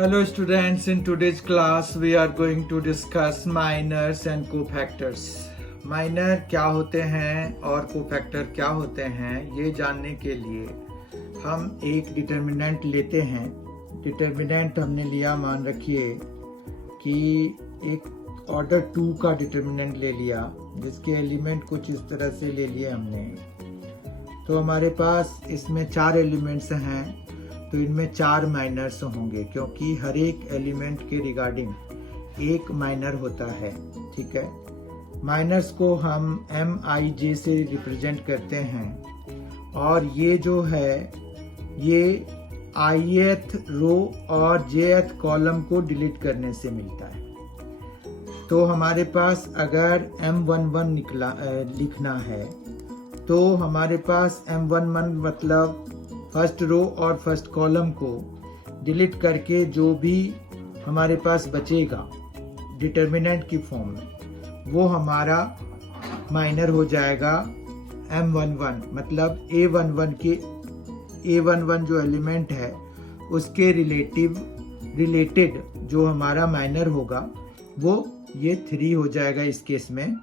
Hello students, in today's class we are going to discuss minors and cofactors. Minor क्या होते हैं और cofactor क्या होते हैं ये जानने के लिए हम एक डिटर्मिनेंट लेते हैं। डिटर्मिनेंट हमने लिया, मान रखिए कि एक ऑर्डर 2 का डिटर्मिनेंट ले लिया जिसके एलिमेंट कुछ इस तरह से ले लिए हमने। तो हमारे पास इसमें 4 एलिमेंट्स हैं, तो इनमें 4 माइनर्स होंगे क्योंकि हर एक एलिमेंट के रिगार्डिंग एक माइनर होता है। ठीक है, माइनर्स को हम MIJ से रिप्रेजेंट करते हैं और ये जो है ये ith रो और jth कॉलम को डिलीट करने से मिलता है। तो हमारे पास अगर M11 लिखना है तो हमारे पास M11 मतलब फर्स्ट रो और फर्स्ट कॉलम को डिलीट करके जो भी हमारे पास बचेगा डिटर्मिनेंट की फॉर्म में वो हमारा माइनर हो जाएगा M11। मतलब A11 जो एलिमेंट है उसके रिलेटेड जो हमारा माइनर होगा वो ये 3 हो जाएगा इस केस में।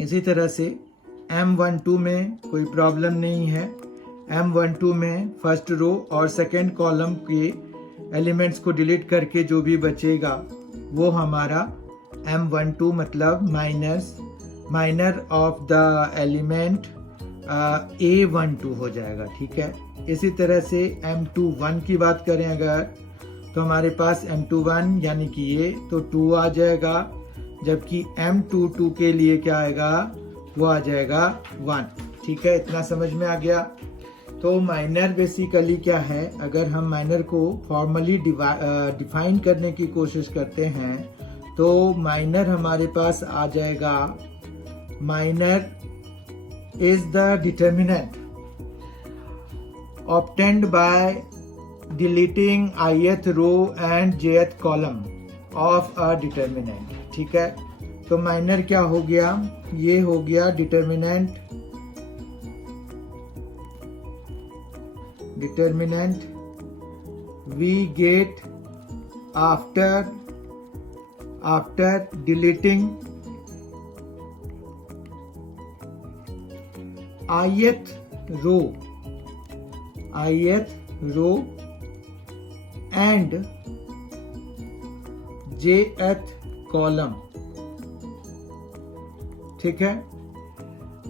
इसी तरह से M12 में कोई प्रॉब्लम नहीं है। M12 में फर्स्ट रो और सेकेंड कॉलम के एलिमेंट्स को डिलीट करके जो भी बचेगा वो हमारा M12 मतलब minor of the element A12 हो जाएगा। ठीक है, इसी तरह से M21 की बात करें अगर तो हमारे पास M21 यानी कि ये तो 2 आ जाएगा, जबकि M22 के लिए क्या आएगा वो आ जाएगा 1। ठीक है, इतना समझ में आ गया। तो माइनर बेसिकली क्या है, अगर हम माइनर को फॉर्मली डिफाइन करने की कोशिश करते हैं तो माइनर हमारे पास आ जाएगा, minor is the determinant obtained by deleting ith row and jth column of a determinant. ठीक है, तो माइनर क्या हो गया, ये हो गया determinant we get after deleting ith row and jth column. ठीक है,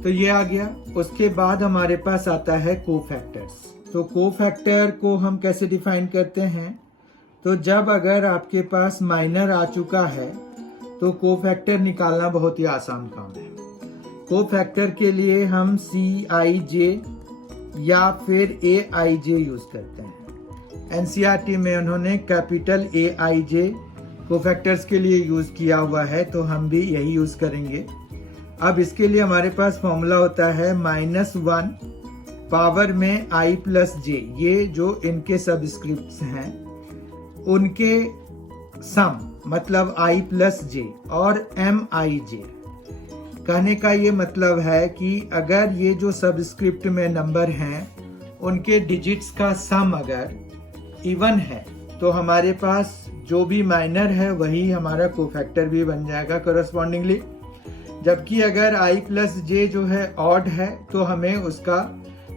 तो ये आ गया। उसके बाद हमारे पास आता है कोफैक्टर्स। तो कोफैक्टर को हम कैसे डिफाइन करते हैं, तो जब अगर आपके पास माइनर आ चुका है तो कोफैक्टर निकालना बहुत ही आसान काम है। कोफैक्टर के लिए हम CIJ या फिर AIJ यूज करते हैं। NCERT में उन्होंने कैपिटल AIJ कोफैक्टर्स के लिए यूज किया हुआ है, तो हम भी यही यूज करेंगे। अब इसके लिए हमारे पास फॉर्मूला होता है -1 पावर में I+J। ये जो इनके सबस्क्रिप्ट्स हैं उनके सम मतलब I+J और MIJ। कहने का ये मतलब है कि अगर ये जो सबस्क्रिप्ट में नंबर हैं उनके डिजिट्स का सम अगर इवन है तो हमारे पास जो भी माइनर है वही हमारा कोफैक्टर भी बन जाएगा करस्पॉन्डिंगली। जबकि अगर I+J जो है ऑड है तो हमें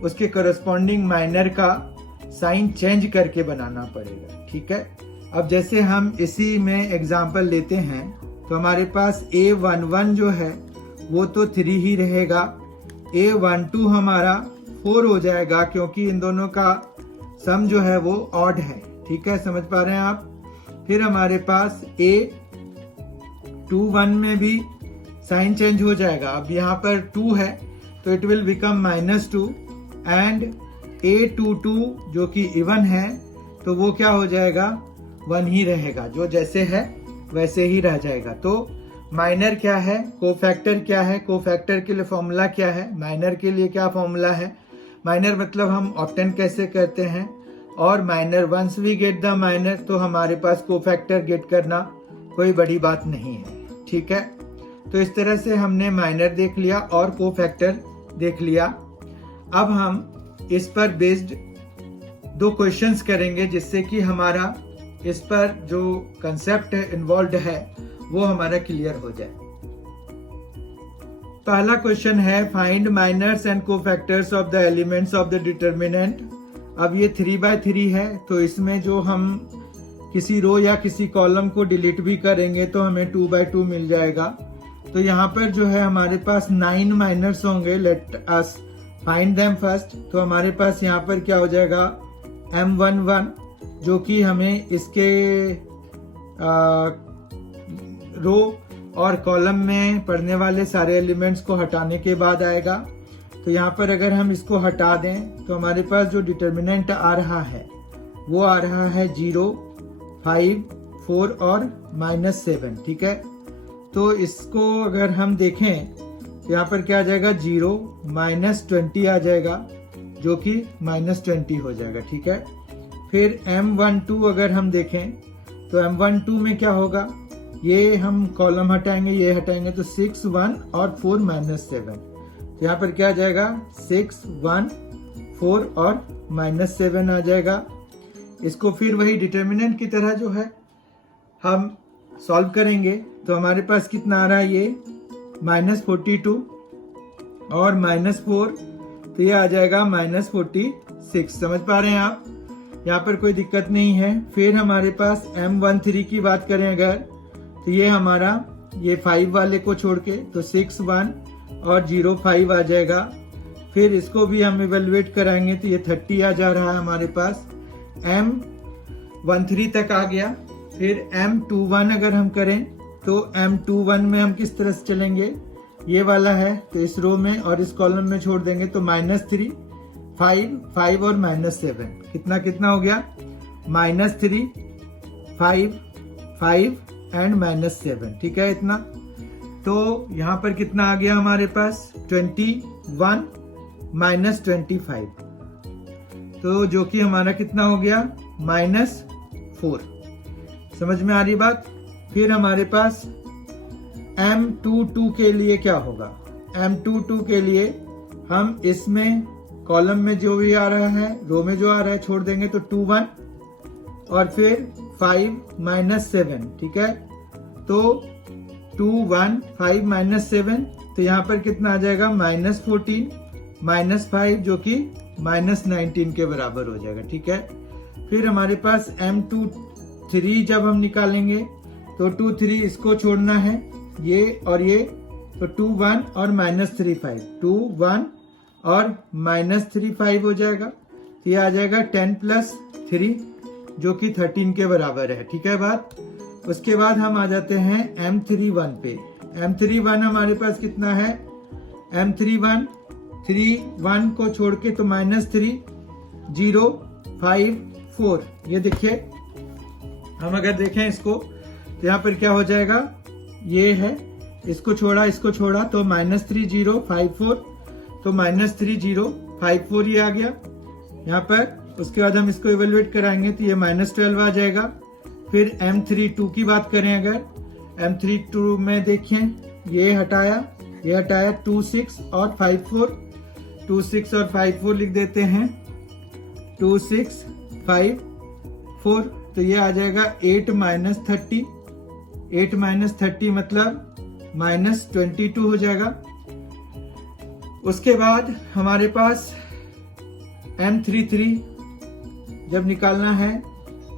उसके करस्पॉन्डिंग माइनर का साइन चेंज करके बनाना पड़ेगा। ठीक है, अब जैसे हम इसी में एग्जांपल लेते हैं तो हमारे पास A11 जो है वो तो 3 ही रहेगा, A12 हमारा 4 हो जाएगा क्योंकि इन दोनों का सम जो है वो ऑड है। ठीक है, समझ पा रहे हैं आप। फिर हमारे पास A21 में भी साइन चेंज हो जाएगा। अब यहाँ पर 2 है तो it will become -2 and A22 जो कि इवन है तो वो क्या हो जाएगा 1 ही रहेगा, जो जैसे है वैसे ही रह जाएगा। तो माइनर क्या है, कोफैक्टर क्या है, कोफैक्टर के लिए फॉर्मूला क्या है, माइनर के लिए क्या फॉर्मूला है, माइनर मतलब हम ऑब्टेन कैसे करते हैं, और minor once we get the minor तो हमारे पास कोफैक्टर गेट करना कोई बड़ी बात नहीं है। ठीक है, तो इस तरह से हमने माइनर देख लिया और कोफैक्टर देख लिया। अब हम इस पर बेस्ड 2 क्वेश्चंस करेंगे जिससे कि हमारा इस पर जो कंसेप्ट इन्वॉल्व है वो हमारा क्लियर हो जाए। पहला क्वेश्चन है find minors and cofactors of the elements of the determinant. अब ये 3/3 है, तो इसमें जो हम किसी रो या किसी कॉलम को डिलीट भी करेंगे तो हमें 2/2 मिल जाएगा। तो यहाँ पर जो है हमारे पास 9 माइनर्स होंगे। Let us find them first. तो हमारे पास यहाँ पर क्या हो जाएगा M11, जो कि हमें इसके रो और कॉलम में पढ़ने वाले सारे एलिमेंट्स को हटाने के बाद आएगा। तो यहाँ पर अगर हम इसको हटा दें तो हमारे पास जो डिटर्मिनेंट आ रहा है वो आ रहा है 0, 5, 4 और -7। ठीक है, तो इसको अगर हम देखें तो यहाँ पर क्या आ जाएगा 0, -20 आ जाएगा, जो कि -20 हो जाएगा। ठीक है, फिर M12 अगर हम देखें तो M12 में क्या होगा, ये हम कॉलम हटाएंगे, ये हटाएंगे तो 6, 1 और 4 -7। तो यहाँ पर क्या आ जाएगा 6, 1, 4 और -7 आ जाएगा। इसको फिर वही डिटर्मिनेंट की तरह जो है हम सॉल्व करेंगे तो हमारे पास कितना आ रहा है, ये -42 और -4, तो ये आ जाएगा -46। समझ पा रहे हैं आप, यहाँ पर कोई दिक्कत नहीं है। फिर हमारे पास M13 की बात करें अगर, तो ये हमारा ये 5 वाले को छोड़ के तो 6, 1 और 0, 5 आ जाएगा। फिर इसको भी हम इवेलुएट कराएंगे तो ये 30 आ जा रहा है हमारे पास। M13 तक आ गया। फिर M21 अगर हम करें तो M21 में हम किस तरह से चलेंगे, ये वाला है तो इस रो में और इस कॉलम में छोड़ देंगे तो -3, 5, 5 और -7 कितना कितना हो गया -3, 5, 5 एंड -7। ठीक है, इतना। तो यहाँ पर कितना आ गया हमारे पास 21 -25, तो जो कि हमारा कितना हो गया -4। समझ में आ रही बात। फिर हमारे पास M22 के लिए क्या होगा, M22 के लिए हम इसमें कॉलम में जो भी आ रहा है, रो में जो आ रहा है छोड़ देंगे तो 2, 1 और फिर 5 -7। ठीक है, तो 2, 1, 5 -7, तो यहाँ पर कितना आ जाएगा -14 -5, जो कि -19 के बराबर हो जाएगा। ठीक है, फिर हमारे पास M23 जब हम निकालेंगे तो 2, 3 इसको छोड़ना है, ये और ये, तो 2, 1 और -3, 5, 2, 1 और -3, 5 हो जाएगा। तो ये आ जाएगा 10 + 3, जो कि 13 के बराबर है। ठीक है बात। उसके बाद हम आ जाते हैं M31 पे। M31 हमारे पास कितना है, M31 3, 1 को छोड़ के तो -3, 0, 5, 4। ये देखिए, हम अगर देखें इसको तो यहाँ पर क्या हो जाएगा, ये है, इसको छोड़ा तो -3, 0, 5, 4, तो -3, 0, 5, 4 ये आ गया यहाँ पर। उसके बाद हम इसको इवेलुएट कराएंगे तो ये -12 आ जाएगा। फिर M32 की बात करें अगर, M32 में देखें, ये हटाया 2, 6 और 5, 4, 2, 6 और 5, 4 लिख देते हैं, 2, 6, 5, 4, तो ये आ जाएगा 8 -30, 8 -30 मतलब -22 हो जाएगा। उसके बाद हमारे पास M33 जब निकालना है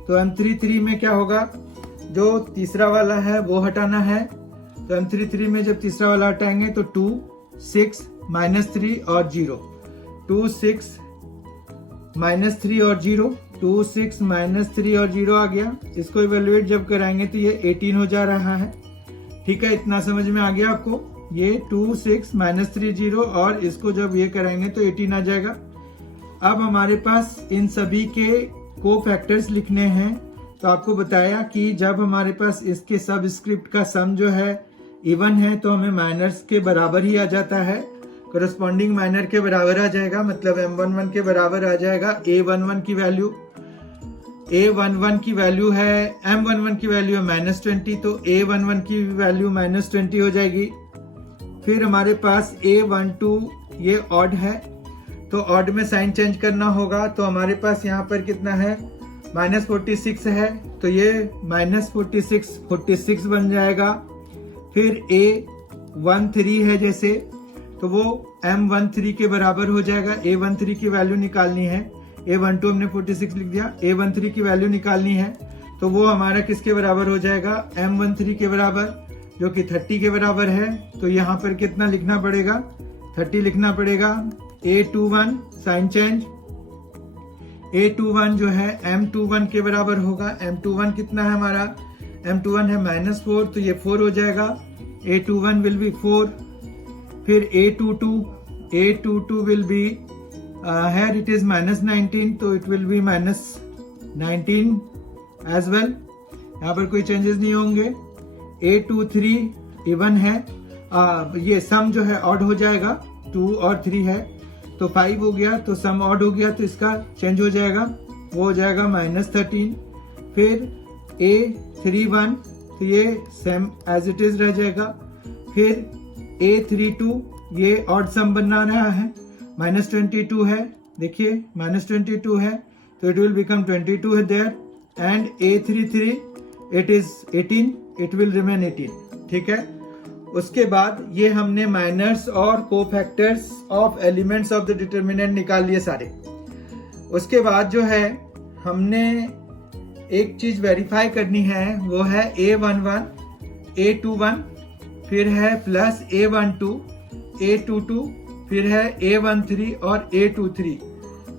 तो M33 में क्या होगा, जो तीसरा वाला है वो हटाना है। तो M33 में जब तीसरा वाला हटाएंगे तो 2, 6 -3 और 0, 2, 6 -3 और 0, 2, 6 -3 और 0 आ गया। इसको इवेलुएट जब कराएंगे तो ये 18 हो जा रहा है। ठीक है, इतना समझ में आ गया आपको। ये 2, 6 -3, 0 और इसको जब ये कराएंगे तो 18 आ जाएगा। अब हमारे पास इन सभी के कोफैक्टर्स लिखने हैं। तो आपको बताया कि जब हमारे पास इसके सबस्क्रिप्ट का सम जो है इवन है तो हमें माइनर्स के बराबर ही आ जाता है, कोरस्पॉन्डिंग माइनर के बराबर आ जाएगा, मतलब M11 के बराबर आ जाएगा। A11 की वैल्यू की वैल्यू है, M11 की वैल्यू है -20, तो A11 की वैल्यू -20 हो जाएगी। फिर हमारे पास A12 ये ऑड है, तो ऑड में साइन चेंज करना होगा। तो हमारे पास यहाँ पर कितना है -46 है तो ये -46 बन जाएगा। फिर A13 है जैसे, तो वो M13 के बराबर हो जाएगा। A13 की वैल्यू निकालनी है, A12 हमने 46 लिख दिया, A13 की वैल्यू निकालनी है तो वो हमारा किसके बराबर हो जाएगा, M13 के बराबर, जो कि 30 के बराबर है। तो यहाँ पर कितना लिखना पड़ेगा, 30 लिखना पड़ेगा। A21 साइन चेंज, A21 जो है M21 के बराबर होगा। M21 कितना है हमारा, M21 है -4 तो ये 4 हो जाएगा। A21 will be 4। फिर A22 will be here it is -19 तो it will be -19 as well, यहाँ पर कोई चेंजेस नहीं होंगे। A23 इवन है, ये सम जो है ऑड हो जाएगा, 2 और 3 है तो 5 हो गया, तो सम ऑड हो गया तो इसका चेंज हो जाएगा, वो हो जाएगा -13। फिर A31 तो ये सेम एज इट इज रह जाएगा। फिर A32 ये ऑड सम बना रहा है, -22 है, देखिए -22 है तो इट विल बिकम 22 है there. And A33 it is 18, it will remain 18, ठीक है। उसके बाद ये हमने माइनर्स और cofactors of elements of the determinant निकाल लिए सारे। उसके बाद जो है हमने एक चीज वेरीफाई करनी है, वो है A11, A21, फिर है प्लस A12, A22, फिर है A13 और A23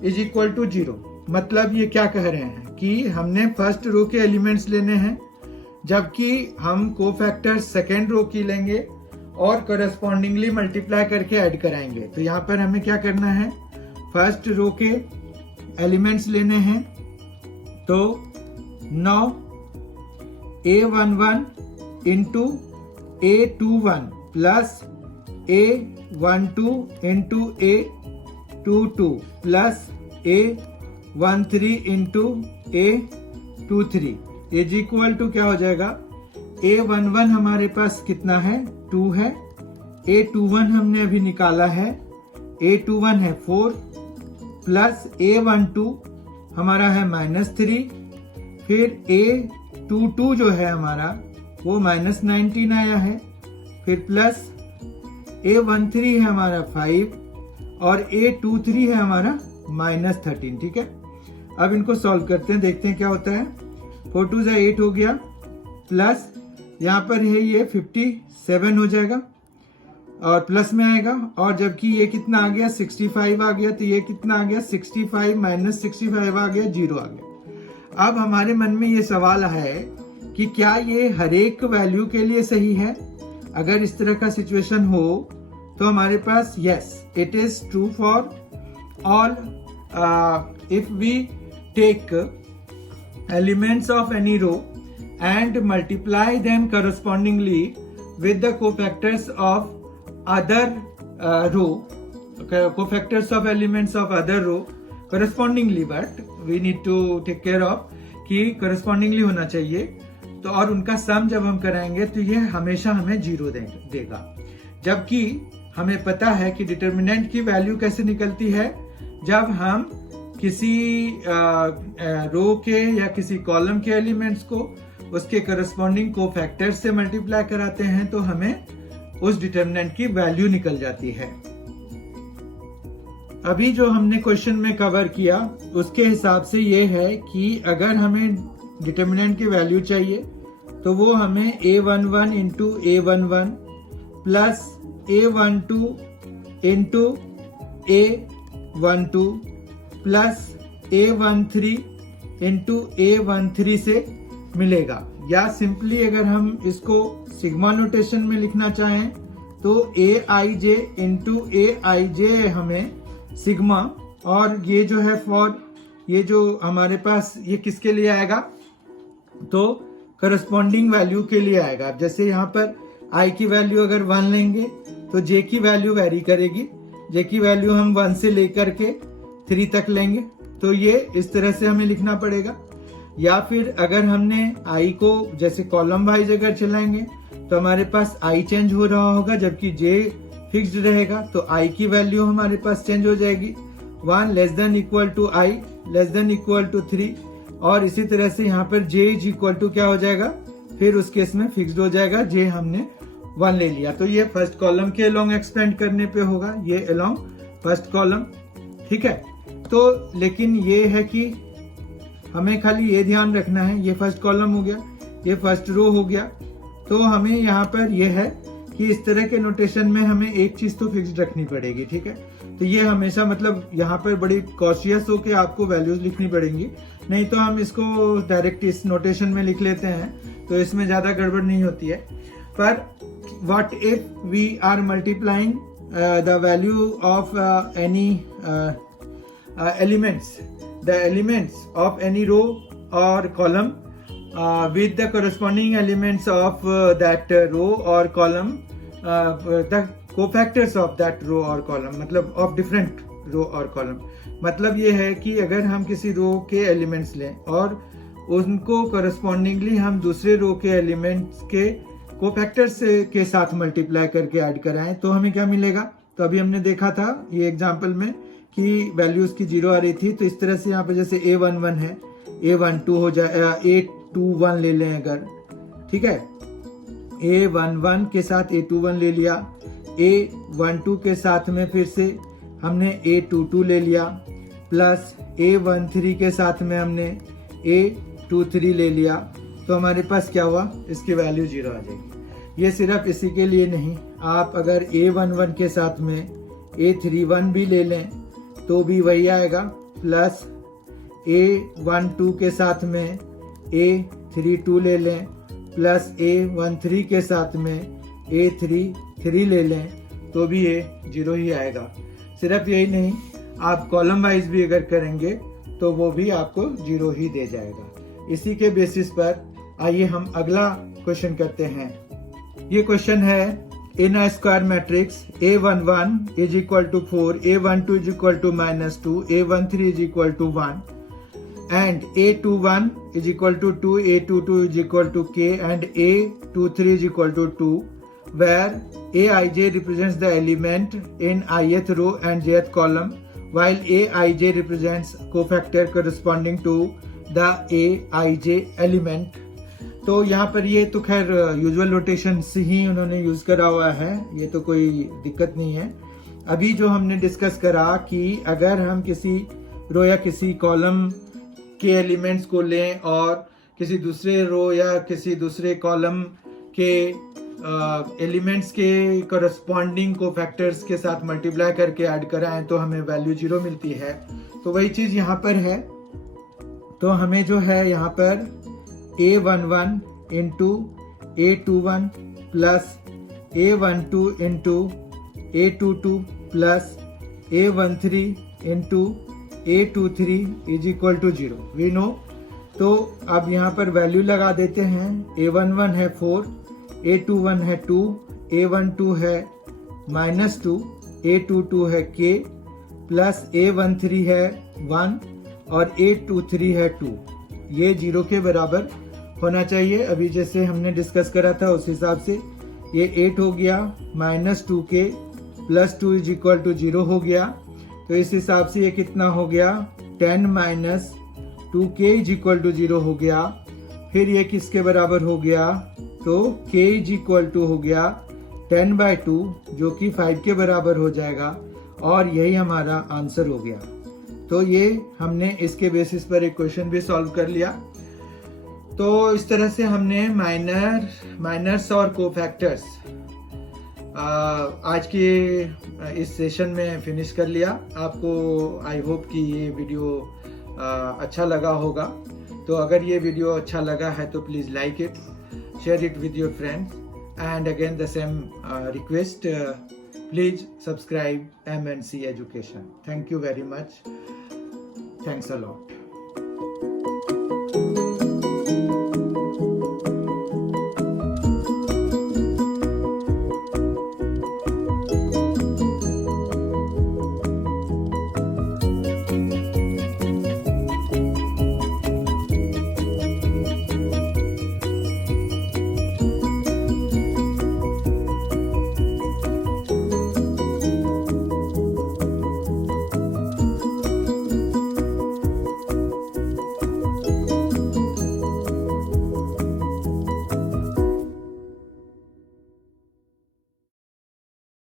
इज इक्वल टू 0। मतलब ये क्या कह रहे हैं कि हमने फर्स्ट रो के एलिमेंट्स लेने हैं, जबकि हम कोफैक्टर्स सेकेंड रो की लेंगे और करस्पॉन्डिंगली मल्टीप्लाई करके ऐड कराएंगे। तो यहाँ पर हमें क्या करना है, फर्स्ट रो के एलिमेंट्स लेने हैं। तो now A11 into A21 plus A12 into A22 plus A13 into A23 is equal to क्या हो जाएगा, A11 हमारे पास कितना है, 2 है। A21 हमने अभी निकाला है, A21 है 4 प्लस A12 हमारा है -3। फिर A22 जो है हमारा वो -19 आया है। फिर प्लस A13 है हमारा 5 और A23 है हमारा -13, ठीक है। अब इनको सॉल्व करते हैं, देखते हैं क्या होता है। 4 2 से 8 हो गया, प्लस यहाँ पर है ये 57 हो जाएगा और प्लस में आएगा, और जबकि ये कितना आ गया 65 आ गया, तो ये कितना आ गया 65 - 65 आ गया, 0 आ गया। अब हमारे मन में ये सवाल है कि क्या ये हर एक वैल्यू के लिए सही है। अगर इस तरह का सिचुएशन हो तो हमारे पास yes it is true for all if we take elements of any row and multiply them correspondingly with the cofactors of other row, cofactors of elements of other row correspondingly, but we need to take care of कि correspondingly होना चाहिए। तो और उनका सम जब हम कराएंगे तो ये हमेशा हमें 0 देगा। जबकि हमें पता है कि डिटर्मिनेंट की वैल्यू कैसे निकलती है, जब हम किसी रो के या किसी कॉलम के एलिमेंट्स को उसके करस्पॉन्डिंग कोफैक्टर से मल्टीप्लाई कराते हैं तो हमें उस डिटर्मिनेंट की वैल्यू निकल जाती है। अभी जो हमने क्वेश्चन में कवर किया उसके हिसाब से ये है कि अगर हमें डिटर्मिनेंट की वैल्यू चाहिए तो वो हमें A11 into A11 plus A12 into A12 plus A13 into A13 से मिलेगा। या सिंपली अगर हम इसको सिग्मा नोटेशन में लिखना चाहें तो Aij इंटू Aij हमें सिग्मा, और ये जो है फॉर ये जो हमारे पास ये किसके लिए आएगा, तो करस्पॉन्डिंग वैल्यू के लिए आएगा। जैसे यहाँ पर I की वैल्यू अगर 1 लेंगे तो J की वैल्यू वेरी करेगी, J की वैल्यू हम 1 से लेकर के 3 तक लेंगे, तो ये इस तरह से हमें लिखना पड़ेगा। या फिर अगर हमने I को जैसे कॉलम वाइज अगर चलाएंगे तो हमारे पास I चेंज हो रहा होगा जबकि J फिक्स्ड रहेगा, तो I की वैल्यू हमारे पास चेंज हो जाएगी। 1 less than equal to I less than equal to 3, और इसी तरह से यहाँ पर j इज इक्वल टू क्या हो जाएगा, फिर उस केस में फिक्स्ड हो जाएगा, j हमने 1 ले लिया। तो ये फर्स्ट कॉलम के अलोंग एक्सपेंड करने पे होगा, ये अलोंग फर्स्ट कॉलम, ठीक है। तो लेकिन ये है कि हमें खाली ये ध्यान रखना है, ये फर्स्ट कॉलम हो गया, ये फर्स्ट रो हो गया। तो हमें यहाँ पर ये है कि इस तरह के नोटेशन में हमें एक चीज तो फिक्स्ड रखनी पड़ेगी, ठीक है। तो ये हमेशा मतलब यहाँ पर बड़ी कॉशियस हो के आपको वैल्यूज लिखनी पड़ेंगी, नहीं तो हम इसको डायरेक्ट इस नोटेशन में लिख लेते हैं तो इसमें ज्यादा गड़बड़ नहीं होती है। पर what if we are multiplying the value of any elements of any row or column with the corresponding elements of that row or column, the cofactors of that row or column, मतलब of different row or column। मतलब ये है कि अगर हम किसी रो के elements लें और उनको correspondingly हम दूसरे रो के एलिमेंट्स के कोफैक्टर्स के साथ मल्टीप्लाई करके ऐड कराएं तो हमें क्या मिलेगा। तो अभी हमने देखा था ये एग्जाम्पल में कि वैल्यूज की 0 आ रही थी, तो इस तरह से यहाँ पे जैसे A11 है, A12 हो जाए, A21 ले लें अगर, ठीक है, A11 के साथ A21 ले लिया, A12 के साथ में फिर से हमने A22 ले लिया, प्लस A13 के साथ में हमने A23 ले लिया, तो हमारे पास क्या हुआ, इसकी वैल्यू 0 आ जाएगी। ये सिर्फ इसी के लिए नहीं, आप अगर A11 के साथ में A31 भी ले लें तो भी वही आएगा, प्लस A12 के साथ में A32 ले लें, प्लस A13 के साथ में A33 ले लें तो भी ये 0 ही आएगा। सिर्फ यही नहीं, आप कॉलम वाइज भी अगर करेंगे तो वो भी आपको 0 ही दे जाएगा। इसी के बेसिस पर आइए हम अगला क्वेश्चन करते हैं। ये क्वेश्चन है, in a square matrix A11 is equal to 4, A12 is equal to -2, A13 is equal to 1 and A21 is equal to 2, A22 is equal to k and A23 is equal to 2, where Aij represents the element in ith row and jth column while Aij represents cofactor corresponding to the Aij element। तो यहाँ पर ये तो खैर usual notation से ही उन्होंने use करा हुआ है, ये तो कोई दिक्कत नहीं है। अभी जो हमने डिस्कस करा कि अगर हम किसी रो या किसी कॉलम के एलिमेंट्स को लें और किसी दूसरे रो या किसी दूसरे कॉलम के एलिमेंट्स के करस्पॉन्डिंग कोफैक्टर्स के साथ मल्टीप्लाई करके ऐड कराएं तो हमें वैल्यू 0 मिलती है। तो वही चीज यहाँ पर है। तो हमें जो है यहाँ पर A11 into A21 plus A12 into A22 plus A13 into A23 is equal to 0 we know. तो अब यहाँ पर वैल्यू लगा देते हैं। A11 है 4, A21 है 2, A12 है -2, A22 है k प्लस A13 है 1 और A23 है 2। ये 0 के बराबर होना चाहिए। अभी जैसे हमने डिस्कस करा था उस हिसाब से ये 8 हो गया, -2k plus 2 is equal to 0 हो गया। तो इस हिसाब से ये कितना हो गया, 10 minus 2k is equal to 0 हो गया। फिर ये किसके बराबर हो गया, तो k इज इक्वल टू हो गया 10/2 जो कि 5 के बराबर हो जाएगा और यही हमारा आंसर हो गया। तो ये हमने इसके बेसिस पर एक क्वेश्चन भी सॉल्व कर लिया। तो इस तरह से हमने माइनर्स और कोफैक्टर्स आज के इस सेशन में फिनिश कर लिया। आपको आई होप कि ये वीडियो अच्छा लगा होगा। तो अगर ये वीडियो अच्छा लगा है तो please like it, share it with your friends and again the same request, please subscribe MNC Education. Thank you very much. Thanks a lot.